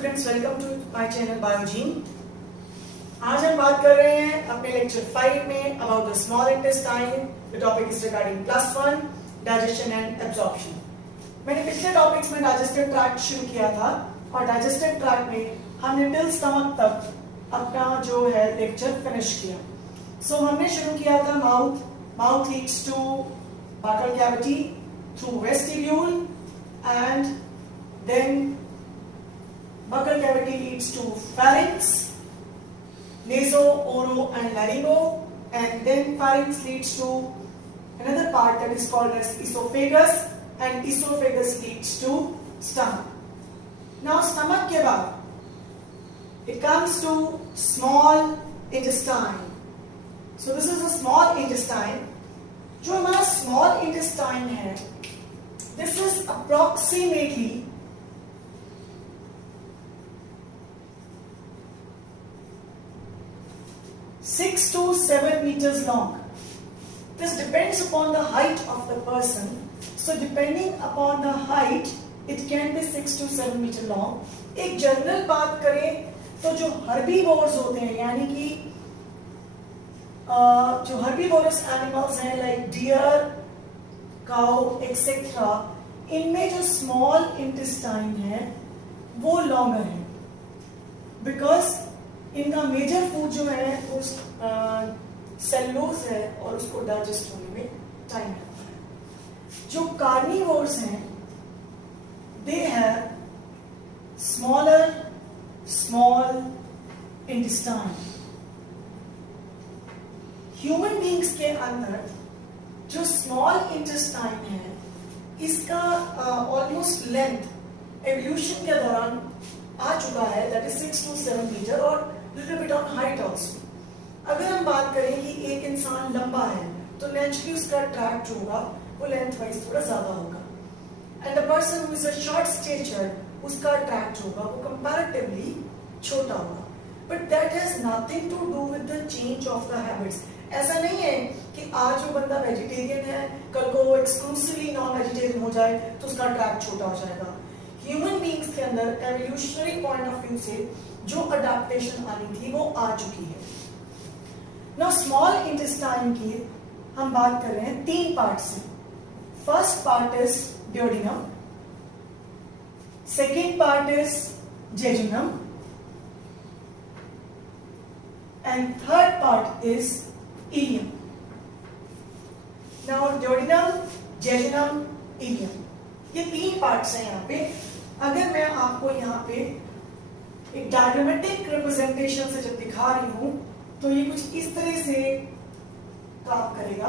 Students, welcome to my channel Biogene. आज हम बात कर रहे हैं अपने लेक्चर 5 में about the small intestine. The topic is regarding class 1 digestion and absorption. मैंने पिछले टॉपिक्स में डाइजेस्टिव ट्रैक्ट शुरू किया था और डाइजेस्टिव ट्रैक्ट में हमने टिल स्टमक तक अपना जो है लेक्चर फिनिश किया। सो हमने शुरू किया था mouth leads to buccal cavity through vestibule, and then buccal cavity leads to pharynx, naso, oro and laryngo, and then pharynx leads to another part that is called as esophagus, and esophagus leads to stomach. Now stomach ke baad it comes to small intestine. So this is a small intestine. जो हमारा small intestine है, this is approximately 6 to 7 meters long. This depends upon the height of the person. So depending upon the height, it can be 6 to 7 meter long. एक general बात करें तो जो herbivores होते हैं, यानी कि जो हर्बीवोरस एनिमल्स हैं लाइक डियर, काउ एक्सेट्रा, इनमें जो स्मॉल इंटेस्टाइन है वो लॉन्गर है, बिकॉज इनका मेजर फूड जो है वो सेलुलोज है और उसको डाइजेस्ट होने में टाइम लगता है। जो कार्निवोर्स हैं they have small intestine. Human beings के अंदर जो स्मॉल इंटेस्टाइन है, इसका ऑलमोस्ट लेंथ एवोल्यूशन के दौरान आ चुका है, दैट इज 6 to 7 मीटर और little bit on height also. अगर हम बात करें कि एक इंसान लंबा है तो नेचुरली उसका ट्रैक्ट जो होगा वो लेंथ वाइज थोड़ा ज्यादा होगा, and the person who is a short stature उसका ट्रैक्ट होगा वो कंपैरेटिवली छोटा होगा। But that has nothing to do with the change of the habits. ऐसा नहीं है कि आज जो बंदा वेजिटेरियन है कल को वो एक्सक्लूसिवली नॉन वेजिटेरियन हो जाए तो उसका ट्रैक्ट छोटा हो जाएगा। ह्यूमन बींग्स के अंदर एवोल्यूशनरी पॉइंट ऑफ व्यू से जो अडैप्टेशन आनी थी वो आ चुकी है। नाउ स्मॉल इंटेस्टाइन की हम बात कर रहे हैं 3 पार्ट से। First part is duodenum, second part is jejunum, and third part is ileum. Now duodenum, jejunum, ileum, ये 3 पार्ट्स हैं यहाँ पे। अगर मैं आपको यहाँ पे एक डायग्रामेटिक रिप्रेजेंटेशन से जब दिखा रही हूं तो ये कुछ इस तरह से काम करेगा।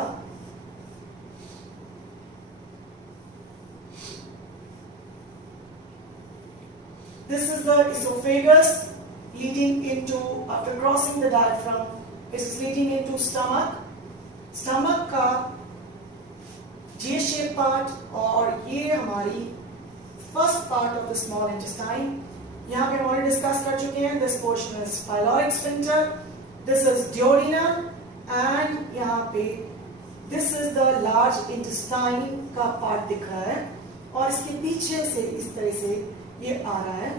This is the esophagus leading into, after crossing the diaphragm, is leading into stomach. Stomach का जे शेप पार्ट और ये हमारी first part of the small intestine. यहाँ पे हम ऑलरेडी डिस्कस कर चुके हैं। This portion is pyloric sphincter, this is duodenum, and यहाँ पे this is the large intestine का पार्ट दिख रहा है और इसके पीछे से इस तरह से ये आ रहा है।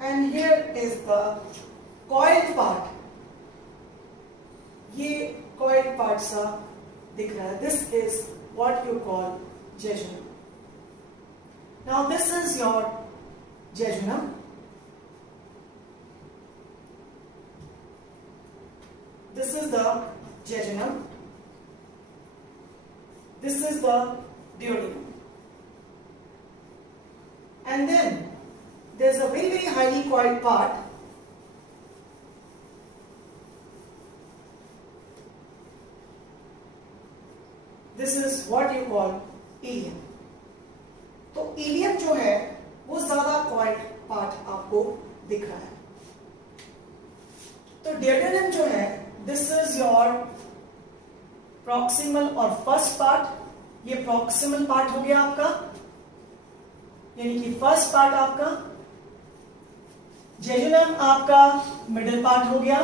And here is the coiled part. ये coiled part सा दिख रहा है। This is what you call jejunum. Now this is your jejunum. This is the jejunum. This is the duodenum. And then there's a very highly coiled part. This is what you call ileum. तो ileum जो है वो ज्यादा coiled part आपको दिख रहा है। तो duodenum जो है, this is your proximal और first part. ये proximal part हो गया आपका, यानी कि फर्स्ट पार्ट आपका। जेजुनम आपका मिडिल पार्ट हो गया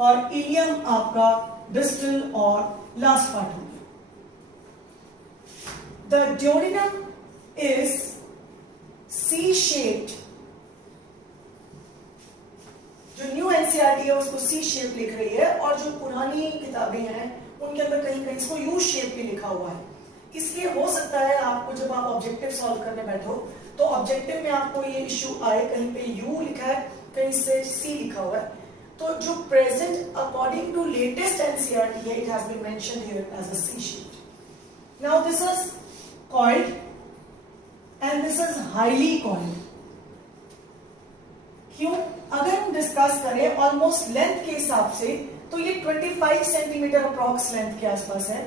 और इलियम आपका डिस्टल और लास्ट पार्ट हो गया। The duodenum is C-shaped. जो न्यू एनसीईआरटी है उसको सी शेप लिख रही है, और जो पुरानी किताबें हैं उनके अंदर कहीं कहीं इसको यू शेप भी लिखा हुआ है। इसलिए हो सकता है आपको जब आप ऑब्जेक्टिव सॉल्व करने बैठो तो ऑब्जेक्टिव में आपको ये इश्यू आए, कहीं पे यू लिखा है कहीं से सी लिखा हुआ है। तो जो present according to latest NCERT है, it has been mentioned here as a C shape. Now this is coiled and this is highly coiled. क्यों? अगर हम डिस्कस करें ऑलमोस्ट लेंथ के हिसाब से तो ये 25 सेंटीमीटर अप्रॉक्स लेंथ के आसपास है,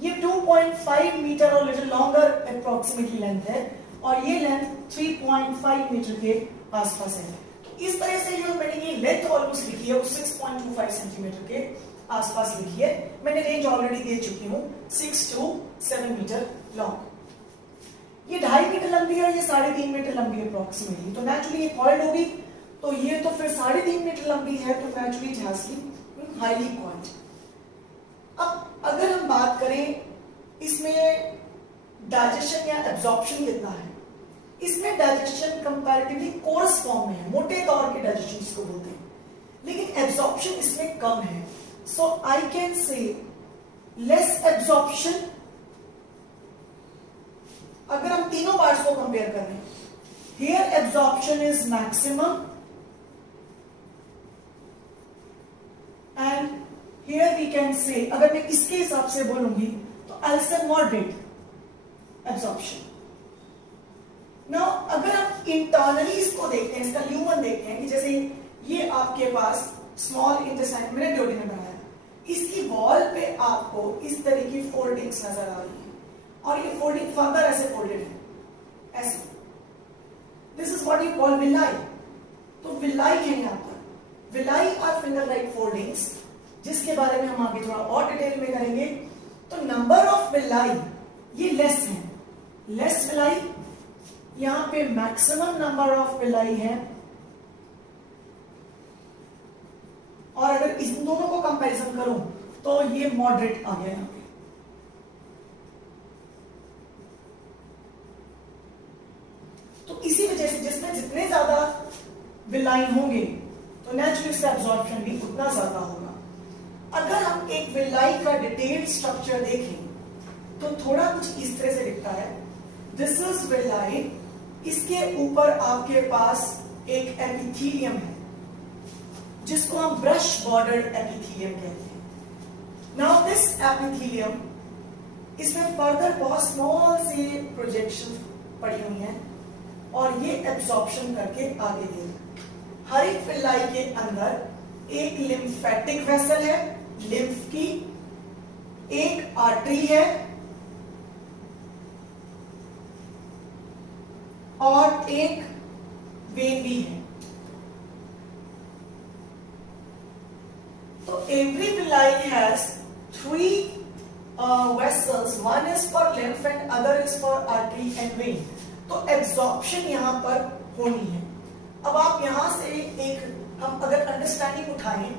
ये 2.5 मीटर और लिटिल लॉन्गर अप्रोक्सीमेटली लेंथ है, और ये लेंथ 3.5 मीटर के आसपास है। तो इस तरह से जो मैंने ये लेंथ ऑलमोस्ट लिखी है वो 6.25 सेंटीमीटर के आसपास लिखी है। मैंने रेंज ऑलरेडी दे चुकी हूं, 6 to 7 मीटर लॉन्ग। ये 2.5 मीटर लंबी है, ये 3.5 मीटर लंबी है अप्रोक्सीमेटली, तो नेचुरली ये कॉइल्ड होगी। तो ये तो फिर 3.5 मीटर लंबी है, तो naturally it has been highly coiled. अब अगर हम बात करें इसमें डाइजेशन या एब्जॉर्प्शन कितना है, इसमें डाइजेशन कंपैरेटिवली कोरस फॉर्म में है, मोटे तौर के डाइजेशन इसको बोलते हैं, लेकिन एब्जॉर्प्शन इसमें कम है। So I can say less absorption. अगर हम तीनों पार्ट्स को कंपेयर कर रहे हैं, here absorption is maximum and here we can say, अगर मैं इसके हिसाब से बोलूंगी तो I will say moderate absorption. Now अगर हम इंटरनली इसको देखते हैं, इसका ल्यूमन देखते हैं कि जैसे ये आपके पास स्मॉल इंटेस्टाइन मैंने ड्यूडेनम बनाया, इसकी वॉल पे आपको इस तरह की फोल्डिंग्स नजर आ रही है, और ये फोल्डिंग फर्दर ऐसे फोल्डेड है ऐसे। This is what you call villi. तो विलाई है यहाँ पर, villi are finger like foldings, जिसके बारे में हम आगे थोड़ा और डिटेल में करेंगे। तो नंबर ऑफ विलाई ये लेस है, लेस विलाई, यहां पे मैक्सिमम नंबर ऑफ विलाई है, और अगर इन दोनों को कंपैरिजन करूं तो ये मॉडरेट आ गया यहां पे। तो इसी वजह से जिसमें जितने ज्यादा विलाई होंगे तो नेचुरली इसका एब्जॉर्प्शन भी उतना ज्यादा होगा। अगर हम एक विलाई का डिटेल्ड स्ट्रक्चर देखें तो थोड़ा कुछ इस तरह से दिखता है। दिस इज विलाई, इसके ऊपर आपके पास एक एपिथेलियम है जिसको हम ब्रश बॉर्डर्ड एपिथेलियम कहते हैं। नाउ दिस एपिथेलियम, इसमें फर्दर बहुत स्मॉल सी प्रोजेक्शन पड़ी हुई हैं और ये एब्जॉर्प्शन करके आगे दे रहे हैं। हर एक विलाई के अंदर एक लिम्फेटिक वेसल है, लिम्फ की, एक आर्टरी है और एक वेन भी है। तो every villi has 3 vessels, one is for lymph and other is for artery and vein। तो एब्जॉर्प्शन यहां पर होनी है। अब आप यहां से एक हम अगर अंडरस्टैंडिंग उठाएं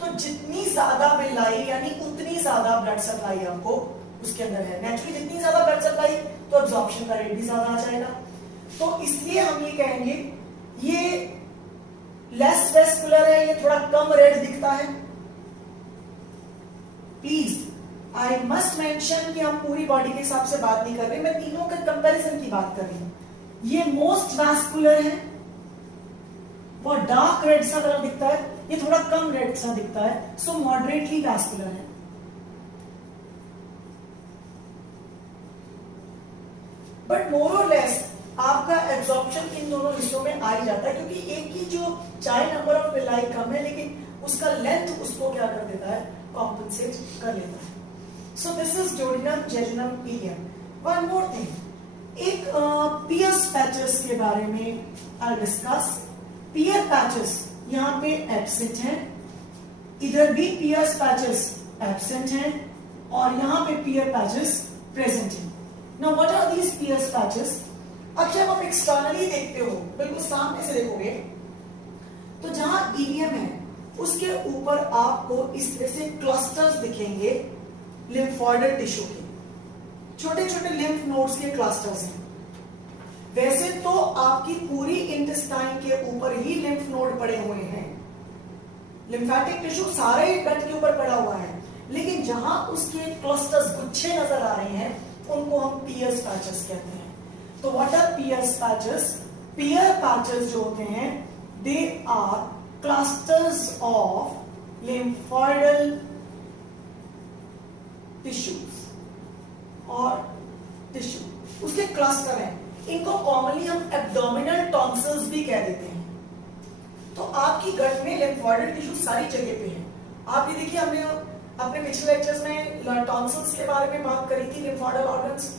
तो जितनी ज्यादा विलाई यानी उतनी ज्यादा ब्लड सप्लाई आपको उसके अंदर है। नेचुरली जितनी ज्यादा ब्लड सप्लाई तो एब्जॉर्प्शन का रेट भी ज्यादा आ जाएगा। तो इसलिए हम ये कहेंगे ये लेस वेस्कुलर है, ये थोड़ा कम रेड दिखता है। प्लीज आई मस्ट मेंशन कि हम पूरी बॉडी के हिसाब से बात नहीं कर रहे, मैं तीनों के कंपैरिजन की बात कर रही हूं। ये मोस्ट वैस्कुलर है, वो डार्क रेड सा कलर दिखता है, ये थोड़ा कम रेड सा दिखता है, सो मॉडरेटली वैस्कुलर है। बट मोर और लेस आपका एब्जॉर्प्शन इन दोनों हिस्सों में आ ही जाता है, क्योंकि एक ही जो चाहे नंबर ऑफ विलाई कम है लेकिन उसका लेंथ उसको क्या कर देता है, कॉम्पनसेट कर लेता है। So this is duodenum, jejunum, ileum. One more thing, एक पियर्स पैचेस के बारे में आई डिस्कस। पियर पैचेस यहाँ पे एब्सेंट हैं, इधर भी पियर्स पैचेस एब्सेंट हैं और यहाँ पे पियर पैचेस प्रेजेंट हैं। Now what are these Peyer's patches? अब जब आप एक्सटर्नली देखते हो, बिल्कुल सामने से देखोगे, तो जहां इलियम है उसके ऊपर आपको इस तरह से क्लस्टर्स दिखेंगे लिम्फोइडल टिश्यू के, छोटे छोटे लिम्फ नोड्स के क्लस्टर्स हैं। वैसे तो आपकी पूरी इंटेस्टाइन के ऊपर ही लिम्फ नोड पड़े हुए हैं, लिम्फेटिक टिश्यू सारे गट के ऊपर पड़ा हुआ है, लेकिन जहां उसके क्लस्टर्स गुच्छे नजर आ रहे हैं उनको हम पियर्स पैचेस कहते हैं। तो what are Peyer's patches? Peyer patches जो होते हैं they are clusters of lymphoidal tissues और टिश्यू, उसके क्लस्टर हैं। इनको कॉमनली हम एब्डोमिनल टॉन्सिल्स भी कह देते हैं। तो आपकी गट में लिम्फोइडल टिश्यू सारी जगह पे है। आप ये देखिए, हमने अपने पिछले लेक्चर्स में टॉन्सिल्स के बारे में बात करी थी, लिम्फोइडल ऑर्गन्स।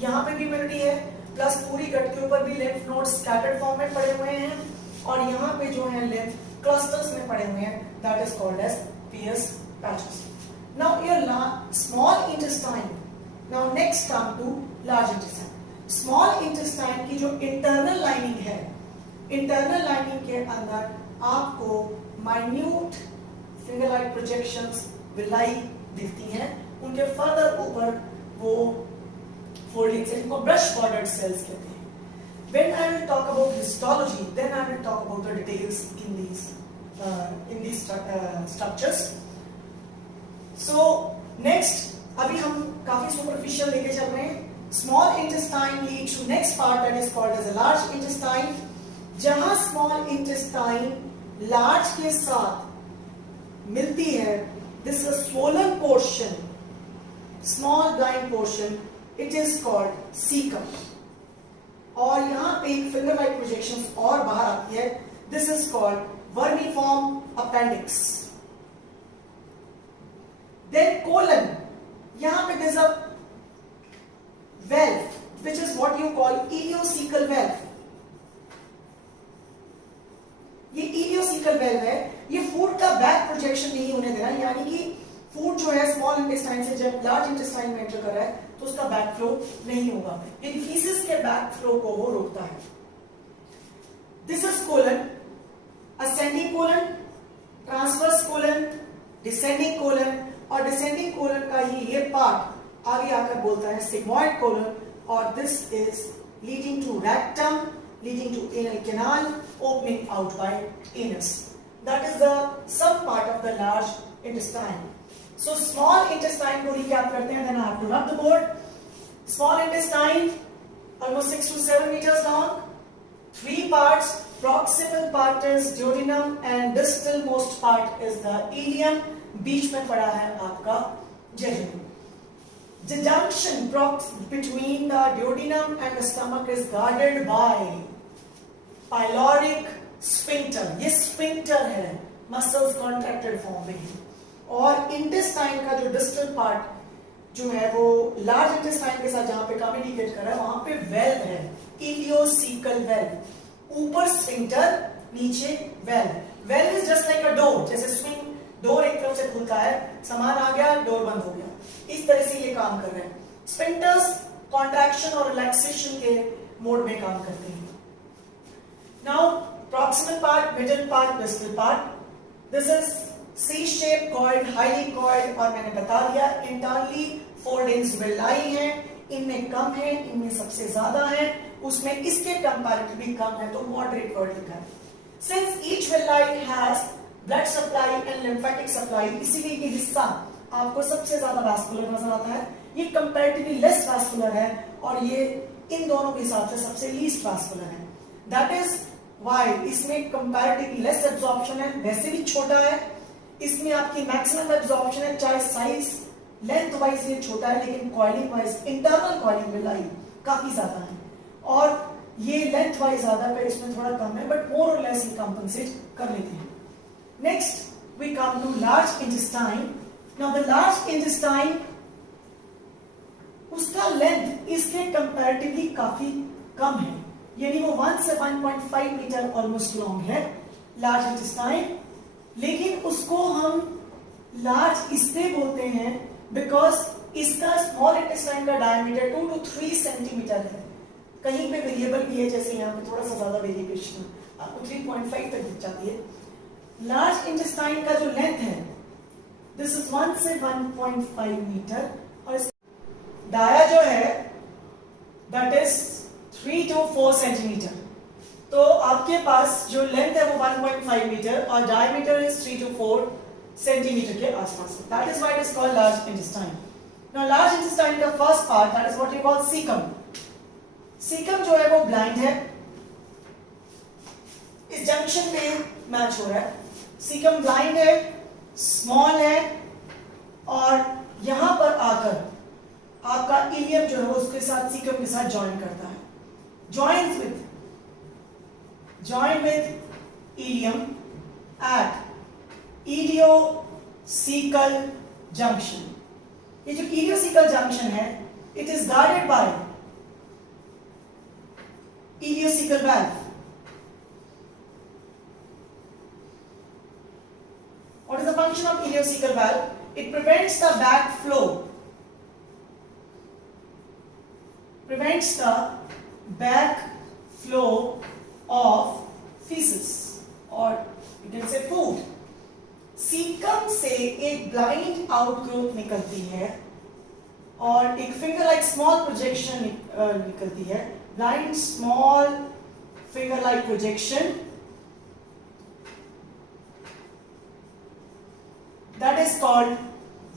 यहाँ पे भी इम्यूनिटी है, प्लस पूरी गट के ऊपर भी लिम्फ नोड्स स्कैटर्ड फॉर्म में पड़े हुए हैं, और यहाँ पे जो है लिम्फ क्लस्टर्स में पड़े हुए हैं, that is called as Peyer's patches. Now your small intestine, now next come to large intestine. Small intestine की जो इंटरनल लाइनिंग है, इंटरनल लाइनिंग के अंदर आपको minute finger like projections villi दिखती हैं। उनके फर्दर ऊपर वो फोल्डिंग्स हैं, इनको ब्रश बॉर्डर्ड सेल्स कहते हैं। When I will talk about histology, then I will talk about the details in these structures. So next, अभी हम काफी सुपरफिशियल लेके चल रहे हैं। Small intestine leads to next part that is called as a large intestine. जहां small intestine large के साथ मिलती है, this is a swollen portion, small blind portion, it is called cecum. और यहां पे एक फिंगर लाइक प्रोजेक्शंस और बाहर आती है, this is called vermiform appendix. Then colon, यहां पे there's a valve which is what you call ileocecal valve. ये ileocecal valve है, ये फूड का बैक प्रोजेक्शन नहीं होने देना, यानी कि फूड जो है स्मॉल इंटेस्टाइन से जब लार्ज इंटेस्टाइन में एंटर कर रहा है तो उसका बैक फ्लो नहीं होगा, इन फीसेस के बैक फ्लो को वो रोकता है। This is colon, ascending colon, transverse colon, descending colon, और डिसेंडिंग कोलन का ही ये पार्ट आगे आकर बोलता है सिग्मॉइड कोलन, और this is leading to rectum, leading to anal canal, opening out by anus. That is the some part of the large intestine. So small intestine को recap करते हैं, then I have to rub the board. Small intestine almost 6 to 7 meters long. 3 parts. Proximal part is duodenum and distal most part is the ileum. बीच में पड़ा है आपका jejunum. The junction between the duodenum and the stomach is guarded by pyloric sphincter. ये sphincter है, muscles contracted form में है। और intestine का जो डिस्टल पार्ट जो है वो लार्ज इंटेस्टाइन के साथ जहां पे कम्युनिकेट कर रहा है, वहां पे वेल्व है, इलियोसीकल वेल्व। ऊपर स्फिंक्टर, नीचे valve. Valve is just like a door, जैसे स्विंग डोर एक तरफ से खुलता है, सामान आ गया, डोर बंद हो गया, इस तरह से ये काम कर रहे हैं। स्फिंक्टर्स कॉन्ट्रैक्शन और रिलैक्सेशन के मोड में काम करते हैं। Now proximal part, middle part, distal part. This is C-shaped, coiled, highly coiled, और मैंने बता दिया internally foldings villi हैं, इनमें कम है, इनमें सबसे ज्यादा है, उसमें इसके comparatively कम है, तो moderate coiled लिखा है। Since each villi has blood supply and lymphatic supply, इसीलिए ये हिस्सा आपको सबसे ज्यादा vascular नजर आता है, ये comparatively less vascular है, और ये इन दोनों के हिसाब से सबसे least vascular है। That is why इसमें comparatively less absorption है, वैसे भी छोटा है, इसमें आपकी मैक्सिमम एब्जॉर्प्शन है, चाहे साइज लेंथ वाइज ये छोटा है, लेकिन coiling wise internal coiling villi काफी ज्यादा है, और ये लेंथ वाइज ज्यादा है, इसमें थोड़ा कम है, बट मोर और लेस कंपनसेट कर लेते हैं। Next we come to large intestine. Now the large intestine, उसका लेंथ इसके कंपैरेटिवली काफी कम है, यानी वो 1 से 1.5 मीटर ऑलमोस्ट लॉन्ग है लार्ज इंटेस्टाइन, लेकिन उसको हम लार्ज इसलिए बोलते हैं बिकॉज इसका स्मॉल इंटेस्टाइन का डायमीटर 2 to 3 सेंटीमीटर है, कहीं पे वेरिएबल भी है, जैसे यहाँ पे थोड़ा सा ज्यादा वेरिएशन आपको 3.5 तक दिख जाती है। लार्ज इंटेस्टाइन का जो लेंथ है दिस इज 1 से 1.5 मीटर, और डाया जो है दैट इज 3 to 4 सेंटीमीटर। तो आपके पास जो लेंथ है वो 1.5 मीटर और डायमीटर इज 3 to 4 सेंटीमीटर के आसपास। That is why it is called large intestine. Now large intestine का first part that is what you call caecum. Caecum जो है वो ब्लाइंड है, इस जंक्शन पे मैच हो रहा है। सीकम ब्लाइंड है, स्मॉल है और यहां पर आकर आपका इलियम जो है वो उसके साथ सीकम के साथ ज्वाइन करता है। Join with ileum at ileocaecal junction. ये जो इलियोसीकल जंक्शन है it is guarded by ileocaecal valve. What is the function of ileocecal valve? It prevents the backflow. Prevents the backflow of feces or you can say food. Caecum से एक blind outgrowth निकलती है और एक finger like small projection निकलती है। Blind small finger like projection that is called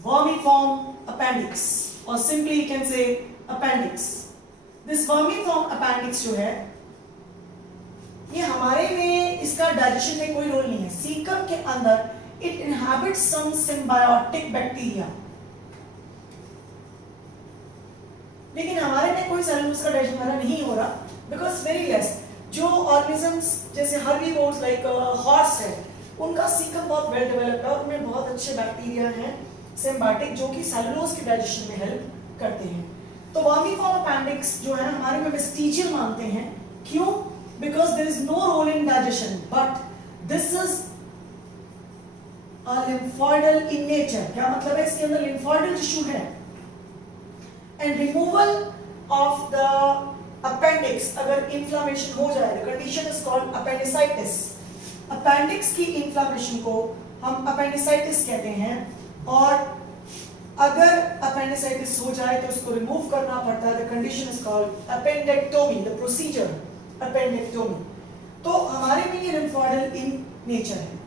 vermiform appendix or simply you can say appendix. This vermiform appendix जो है ये हमारे में इसका डाइजेशन में कोई रोल नहीं है। सीकम के अंदर it inhabits some symbiotic bacteria, लेकिन हमारे में कोई सेलुलोज का डाइजेशन हमारा नहीं हो रहा बिकॉज वेरी लेस। जो ऑर्गेनिजम्स जैसे हर्बीवोर्स लाइक हॉर्स है उनका सीकम बहुत वेल डेवलप्ड है और उनमें बहुत अच्छे बैक्टीरिया हैं सिम्बायोटिक जो कि सेलुलोज के डाइजेशन में हेल्प करते हैं। तो वर्मीफॉर्म अपेंडिक्स जो है हमारे में वेस्टिजियल मानते हैं। क्यों? Because there is no role in digestion but this is a lymphoidal in nature. क्या मतलब है? इसके अंदर लिम्फोइडल टिश्यू है and removal of the appendix अगर इंफ्लेमेशन हो जाए the condition is called appendicitis. Appendix की इंफ्लेमेशन को हम अपेंडिसाइटिस कहते हैं और अगर अपेंडिसाइटिस हो जाए तो उसको रिमूव करना पड़ता है। The condition is called appendectomy, the procedure appendectomy. तो हमारे में ये लिम्फोइडल इन नेचर है।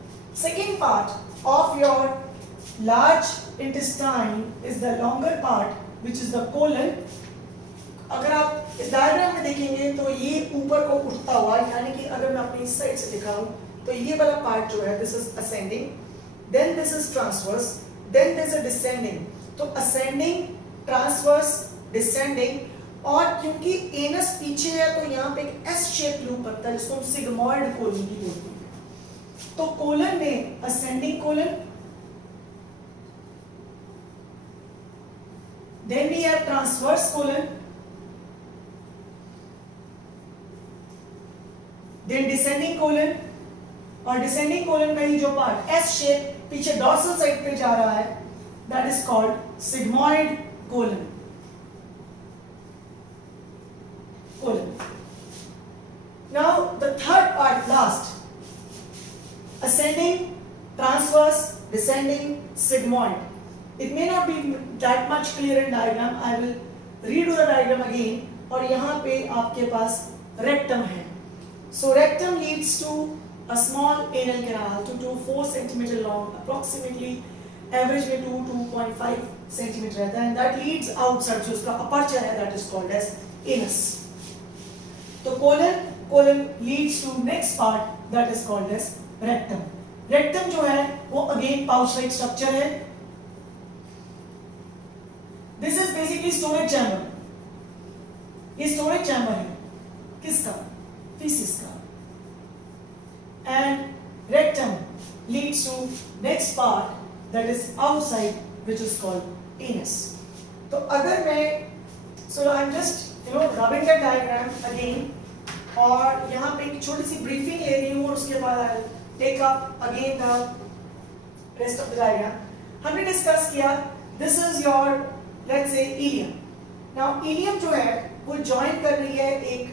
Second part of your large intestine is the longer part which is the colon. अगर आप इस डायग्राम में देखेंगे तो ये ऊपर को उठता हुआ यानी कि अगर मैं अपनी इस साइड से दिखाऊं तो ये वाला पार्ट जो है this is ascending, then this is transverse, then this is descending. तो असेंडिंग, ट्रांसवर्स, डिसेंडिंग और क्योंकि एनस पीछे है तो यहाँ पे एक एस शेप लूप बनता है जिसको हम सिग्मॉइड कोलन भी बोलते हैं। तो कोलन में ascending colon, then we have transverse colon, then descending colon और डिसेंडिंग कोलन का ही जो पार्ट एस शेप पीछे डॉर्सल साइड पे जा रहा है that is called sigmoid colon. Now the third part last, ascending, transverse, descending, sigmoid. It may not be that much clear in diagram. I will redo the diagram again. और यहाँ पे आपके पास rectum है. So rectum leads to a small anal canal to 4 centimeter long, approximately average में 2.5 centimeter रहता है, and that leads outside. जो उसका aperture है that is called as anus. तो colon leads to next part that is called as rectum. Rectum जो है वो again pouch like structure है. This is basically storage chamber. ये storage chamber है किसका? Feces का. And rectum leads to next part that is outside which is called anus. तो अगर मैं so I'm just rubbing the diagram again और यहाँ पे एक छोटी सी ब्रीफिंग ले रही हूँ और उसके बाद I'll take up again the rest of the diagram. हमने डिस्कस किया this is your let's say ileum. Now ileum जो है वो ज्वाइन कर रही है एक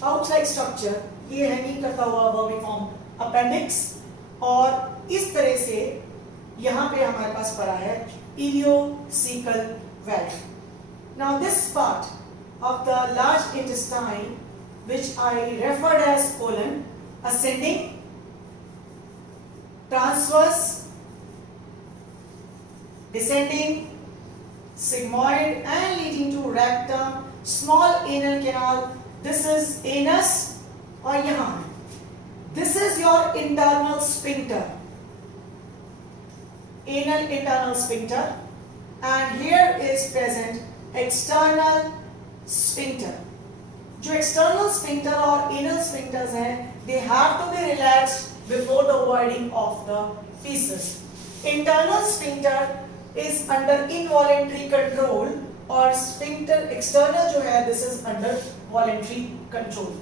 pouch like structure, ये हैंगिंग करता हुआ वर्मिफॉर्म अपेंडिक्स और इस तरह से यहाँ पे हमारे पास पड़ा है इलियोसीकल valve. Now this part of the large intestine, which I referred as colon, ascending, transverse, descending, sigmoid and leading to rectum, small anal canal. This is anus और यहाँ है. This is your internal sphincter, anal internal sphincter, and here is present external sphincter. जो external sphincter और anal sphincters हैं, they have to be relaxed before the voiding of the feces. Internal sphincter is under involuntary control और sphincter external जो है, this is under voluntary control.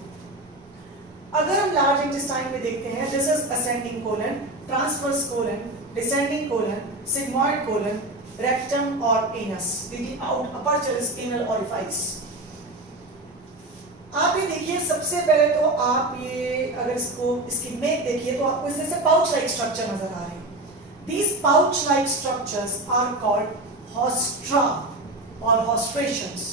अगर हम large intestine में देखते हैं, this is ascending colon, transverse colon, descending colon, sigmoid colon, rectum और anus leading out aperture is anal orifice. आप ये देखिए, सबसे पहले तो आप ये अगर इसकी नेक देखिए तो आपको इसमें से पाउच लाइक स्ट्रक्चर नजर आ रहे हैं. These pouch like structures are called haustra और haustrations.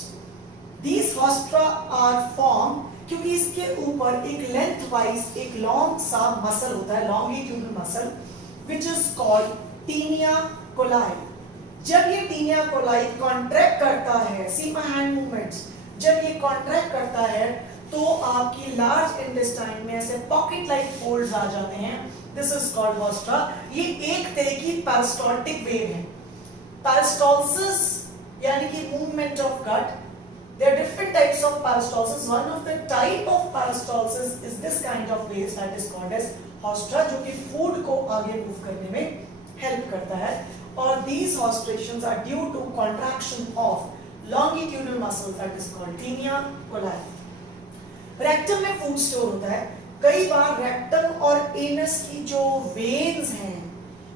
These haustra are form क्योंकि इसके ऊपर एक लेंथ वाइज एक लॉन्ग सा मसल होता है, longitudinal muscle, which is called taenia coli. जब ये टीनिया कोलाई कॉन्ट्रैक्ट करता है, सी माय हैंड मूवमेंट्स, जब ये कॉन्ट्रैक्ट करता है तो आपकी लार्ज इंटेस्टाइन में ऐसे पॉकेट लाइक फोल्ड्स आ जाते हैं. This is called haustra. ये एक तरह की पेरिस्टाल्टिक वेव है. पेरिस्टाल्सिस यानी कि movement of gut. There are different types of peristalsis. One of the type of peristalsis is this kind of waves that is called as hostra, जो कि food को आगे move करने में help करता है. और these hostrations are due to contraction of longitudinal muscles that is called tinea coli. Rectum में food store होता है. कई बार rectum और anus की जो veins हैं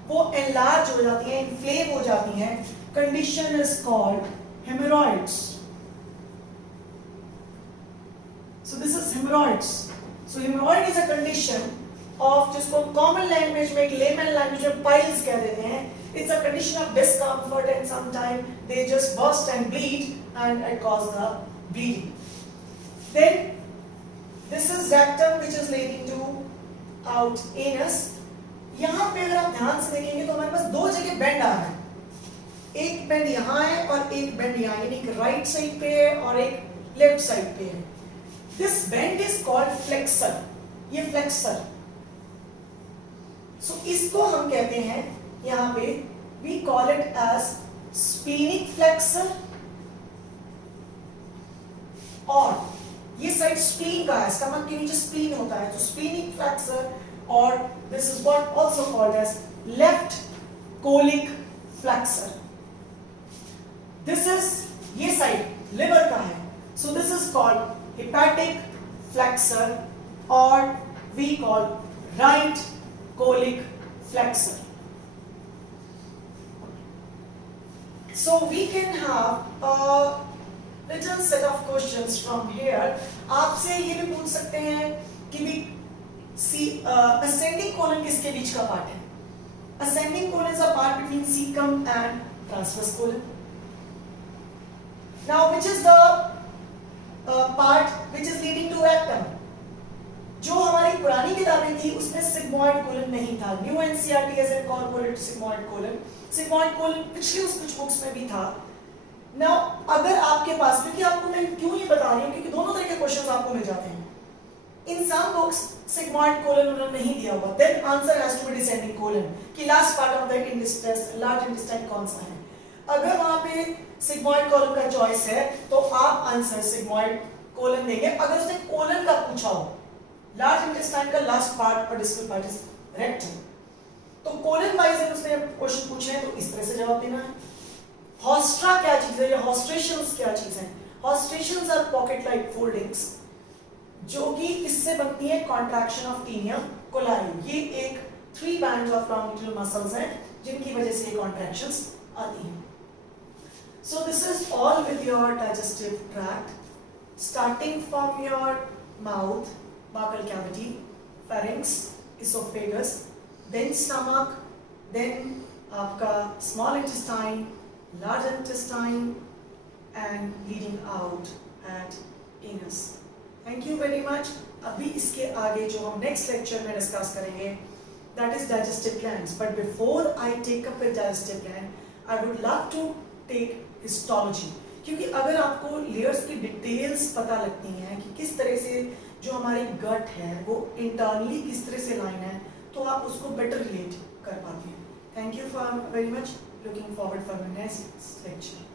वो enlarge हो जाती हैं, inflame हो जाती हैं. Condition is called hemorrhoids. So this is hemorrhoids. So hemorrhoid is a condition of जिसको common language में, layman language में piles कह देते हैं. It's a condition of discomfort and sometimes they just burst and bleed and it causes the bleeding. Then this is rectum which is leading to out anus. यहाँ पे अगर आप ध्यान से देखेंगे तो हमारे पास दो जगह बेंड आ रहा है. एक बेंड यहाँ है और एक बेंड यहाँ, यानी कि राइट साइड पे है और एक लेफ्ट साइड पे है. This bend is called flexor. ये flexor. So इसको हम कहते हैं यहाँ पे we call it as splenic flexor. और ये साइड spleen का है, स्टमक के नीचे spleen होता है, तो splenic flexor. और this is what also called as left colic flexor. This is ये साइड liver का है, so this is called hepatic flexor or we call right colic flexor. So we can have a little set of questions from here. आपसे ये भी पूछ सकते हैं कि भी ascending colon किसके बीच का पार्ट है? Ascending colon is a part between cecum and transverse colon. Now which is the part which is leading to rectum? जो हमारी पुरानी किताबें थी उसमें sigmoid colon नहीं था. New NCERT has incorporated sigmoid colon. Sigmoid colon पिछली कुछ बुक्स में भी था. Now अगर आपके पास, क्योंकि आपको मैं क्यों ये बता रही हूँ क्योंकि दोनों तरह के क्वेश्चंस आपको मिल जाते हैं. In some books sigmoid colon उन्होंने नहीं दिया हुआ. Then answer has to be descending colon कि last part of the intestine, large intestine कौन सा है. अगर वहां पे sigmoid colon का चॉइस है तो आप आंसर sigmoid colon देंगे. अगर उसने colon का पूछा हो, large intestine का last part और distal part is rectum, तो colon वाइज उसने क्वेश्चन पूछे हैं तो इस तरह से जवाब देना है. हॉस्ट्रा क्या चीज है या हॉस्ट्रेशंस क्या चीज है? हॉस्ट्रेशंस आर पॉकेट लाइक फोल्डिंग्स जो कि इससे बनती है कॉन्ट्रैक्शन ऑफ टीनिया कोलाई. ये एक 3 बैंड्स ऑफ लॉन्गिट्यूडनल मसल्स हैं जिनकी वजह से ये कॉन्ट्रैक्शंस आती हैं. So this is all with your digestive tract, starting from your mouth, buccal cavity, pharynx, esophagus, then stomach, then आपका small intestine, large intestine and leading out at anus. Thank you very much. अभी इसके आगे जो हम next lecture में discuss करेंगे, that is digestive glands. But before I take up with digestive gland, I would love to take histology. क्योंकि अगर आपको लेयर्स की डिटेल्स पता लगती हैं कि किस तरह से जो हमारी गट है वो इंटरनली किस तरह से लाइन है, तो आप उसको बेटर रिलेट कर पाते हैं. Thank you for very much. Looking forward for my next lecture.